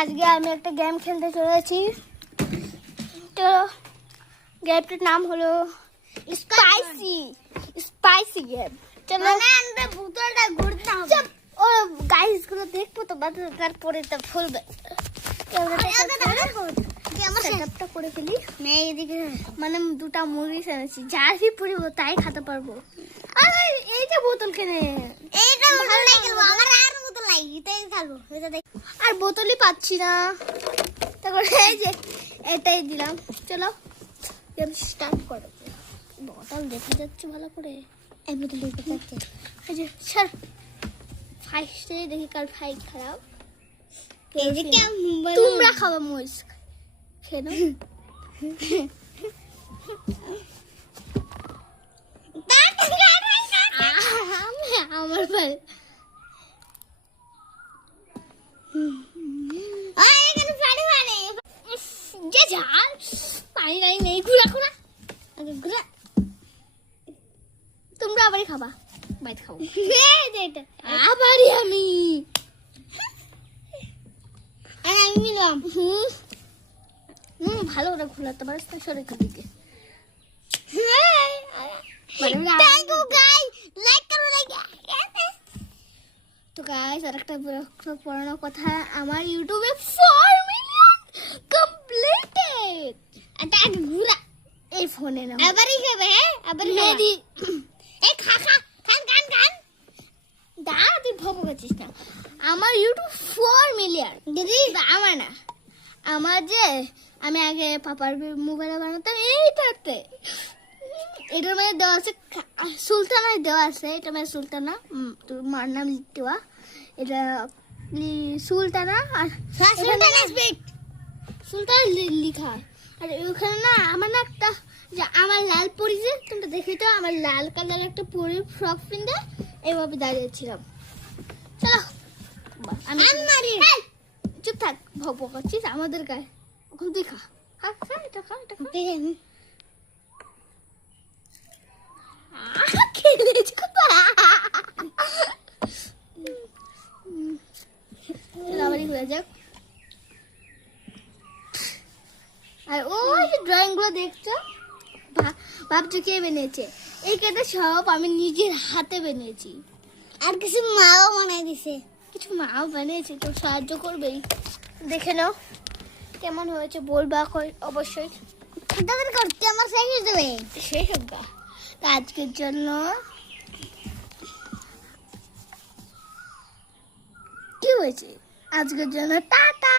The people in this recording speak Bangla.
আজকে আমি একটা গেম খেলতে চলেছি। তো গেমটার নাম হলো স্পাইসি গেম। চলো আমরা বোতলটা ঘুরতে হবে। ও গাইস গুলো দেখবো তো তারপরে তা ফুলবে। আমার সেটআপটা করে ফেলি। মেয়ে এদিকে মানে দুটা মুরগি এনেছি, যাই পড়িব তাই খেতে পারবো। আর এই যে বোতল কিনে এইটা বোতল নাই খেলবো, আমার আর বোতল নাই, এটাই খেলবো। এটা দেখ, আর বোতলই পাচ্ছি না। তারপরে এই যে এটাই দিলাম। চলো গেম স্টার্ট করো। বোতল দেখে যাচ্ছে ভালো করে। এই বোতল দেখতে পাচ্ছি। এই যে স্যার ফাইসে দেখি কার ফাই খারাপ। এই যে কি মোবাইল তোমরা খাবা মরিচ খেয়ে নাও। আমার ভাই এখানে পানি পানি যে ঝাল পানি টানি নেই। ঘুরা ঘুরা আগে ঘুরা। তোমরা আবারই খাবা, বাইরে খাবো এই যে এটা আবারই আমি। আর আমি নিলাম। ভালো করে ঘুরাতে পারিস না শরীরের দিকে। থ্যাংক ইউ গাইস, লাইক করো লাইক। তো গাইস আরেকটা পুরনো কথা, আমার ইউটিউবে 4 মিলিয়ন কমপ্লিটেড। এটা আগে ঘুরা। এই ফোনে না আবারই খাবে, হ্যাঁ আবারই মেদি এই খা খা খান খান খান। দা তুই ভোগ করছিস না। আমার ইউটিউব 4 মিলিয়ন দিদি আমার না, আমার যে আমি আগে পাপার মোবাইলে বানাতাম এইটাতে। এটার মধ্যে দেওয়া আছে সুলতানায় দেওয়া আছে। এটা মানে সুলতানা, তোর মার নাম দেওয়া। এটা সুলতানা আর সুলতানা স্পিড সুলতানা লিখা। আর ওখানে না আমার না একটা যে আমার লাল পরি, যে তোমরা দেখি তো আমার লাল কালার একটা পরি ফ্রক পিনতে এইভাবে দাঁড়িয়েছিলাম। চলো আমি মারি। চুপ থাক, ভোগ করছিস আমাদের গায়ে। এখন তুই খা খা খা, এটা খা এটা খা। খেলেছি আবারই ঘুরে যাক। আর ওই যে ড্রয়িং গুলো দেখছো, ভাবছো কে বানিয়েছে? এই কেটে সব আমি নিজের হাতে বানিয়েছি। আর কিছু মাও বানাই দিছে। কিছু মাও বানিয়েছে, তো সাহায্য করবেই। দেখে নাও কেমন হয়েছে, বলবা অবশ্যই। তাদের করতে আমার শেষ হয়ে যাবে। শেষ হোক গা। তা আজকের জন্য কি হয়েছে? আজকের জন্য টাটা।